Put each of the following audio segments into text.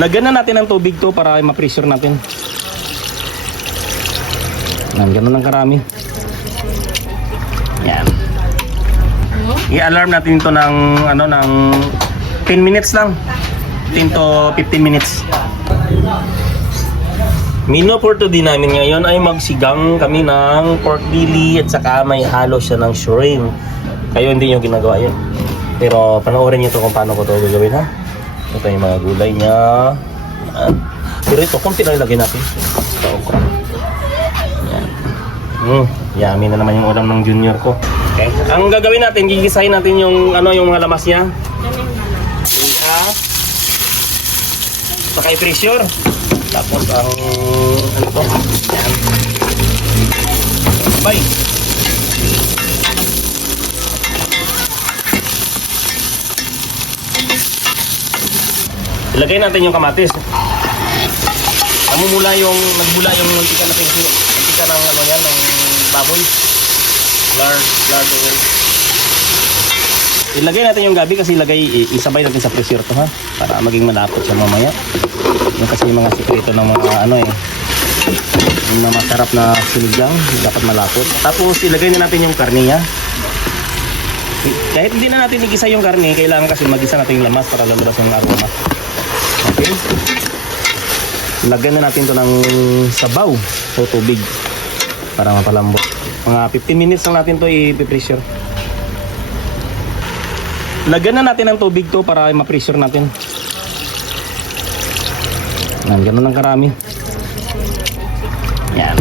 Lagyan na natin ng tubig to para ma-pressure natin. Ganun lang karami. Yan. I-alarm natin ito ng ng 10 minutes lang. 10 to 15 minutes. Menu for today namin ngayon ay magsigang kami ng pork belly at saka may halo siya ng shrimp. Kayo hindi nyo ginagawa yun. Pero panoorin nyo ito kung paano ko ito gagawin, ha. Ito yung mga gulay niya. Pero ito, konti lang ilagay natin. Ito, okra. Yan. Yummy na naman yung ulam ng junior ko. Okay. Ang gagawin natin, gigisahin natin yung yung mga lamas niya. Saka i-pressure. Tapos ang to? Yan. Bye. Ilagay natin yung kamatis. Nagbula yung mantika natin kasi mantika ng ng baboy. Lard oil. Ilagay natin yung gabi kasi isabay natin sa pressure to, ha, para maging malapot siya mamaya. Yung kasi yung mga sikreto ng mga yung mga masarap na sinigang dapat malapot. Tapos ilagay na natin yung karne niya. Kahit hindi na natin igisa yung karne, kailangan kasi magisa natin yung lamas para lalabas yung aroma. Okay. Lagyan na natin to ng sabaw o tubig para mapalambot. Mga 15 minutes lang natin to i-pressure. Lagyan na natin ng tubig to para ma-pressure natin. Ganun lang karami. Yan.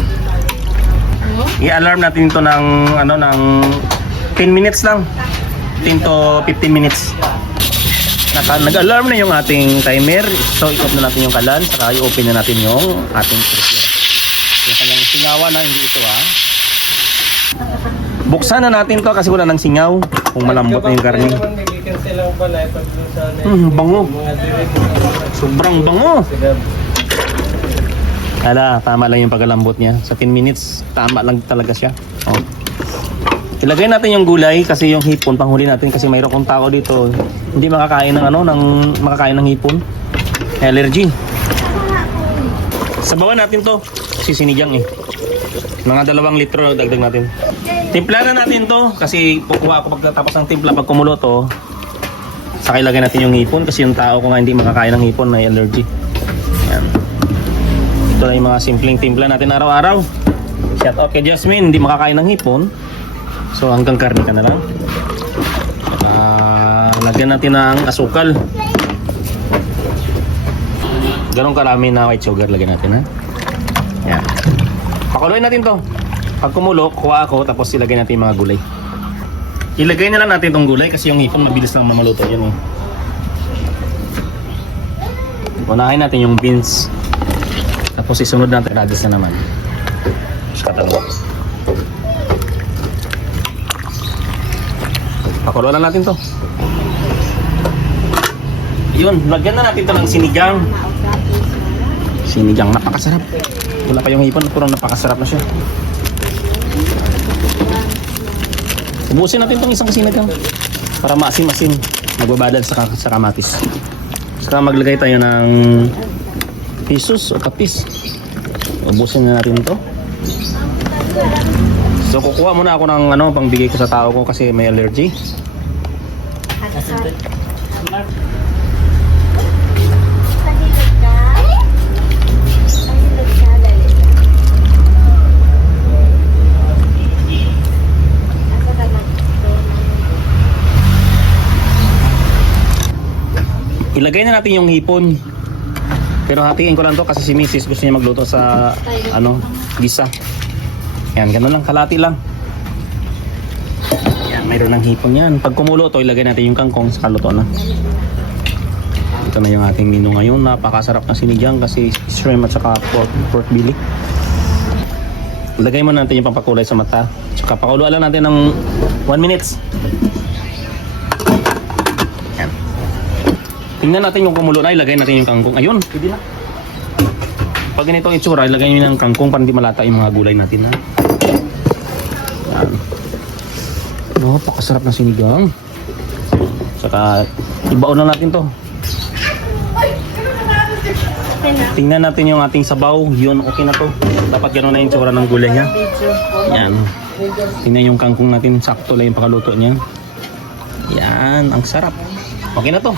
I-alarm natin to ng 10 minutes lang. 10 to 15 minutes. Nag-alarm na yung ating timer. So i-off na natin yung kalan, saka i-open na natin yung ating pressure. Yung kanyang singawan na, hindi ito, ha. Buksan na natin to kasi wala nang singaw. Kung malambot na yung karne. Bango. Sobrang bango. Tama lang yung pagkalambot niya. Sa 10 minutes, tama lang talaga siya. Oh. Ilagay natin yung gulay kasi yung hipon panghuli natin kasi mayroon kong tao dito hindi makakain ng hipon. Allergy. Sabawan natin to. Sinigang eh. Mga 2 litro dagdag natin. Timpla na natin to kasi kukuha ako pagkatapos ng timpla pag kumulo to. Saka ilagay natin yung hipon kasi yung tao ko nga hindi makakain ng hipon, may allergy. Yan. Ito na yung mga simpleng timpla natin araw-araw. Shout out kay Jasmine, hindi makakain ng hipon. So hanggang karne ka na lang. Lagyan natin ng asukal. Ganun karami na white sugar lagyan natin, ha. Yan. Pakuluin natin to. Pag kumulo, kuha ako tapos ilagay natin yung mga gulay. Ilagay na lang natin tong gulay kasi yung hipon mabilis lang maluto yan, eh. Unahin natin yung beans. Tapos isunod natin radish na naman. Katalwa. Pakuluan na natin to. Yun, lagyan na natin to ng sinigang. Sinigang, napakasarap. Wala pa yung hipon, pero napakasarap na siya. Ubusin natin tong isang sinigang para maasim-asim. Magbabadal sa kamatis. Saka maglagay tayo ng pisos o kapis. Ubusin na natin to. So kukuha muna ako ng pangbigay ko sa tao ko kasi may allergy. Ilagay na natin yung hipon. Pero hatiin ko lang to kasi si Mrs. gusto niya magluto sa gisa. Yan, ganun lang, kalati lang. Yan, mayroon ng hipon yan. Pag kumulo to, ilagay natin yung kangkong sa kaluto na. Ito na yung ating menu ngayon. Napakasarap na sinigang kasi shrimp at saka pork belly. Ilagay mo natin yung pampakulay sa mata. Saka pakuluan lang natin ng 1 minute. Yan. Tingnan natin yung kumulo na, ilagay natin yung kangkong. Ayun, pwede na. Pag ganito ang itsura, ilagay nyo ng kangkong para hindi malata yung mga gulay natin, ha. Yan. Napakasarap na sinigang. Saka ibaon na natin to. Tingnan natin yung ating sabaw. Yun, okay na to. Dapat gano'n na yung tsura ng gulay niya. Yan. Tingnan yung kangkong natin. Sakto lang yung pakaluto niya. Yan, ang sarap. Okay na to.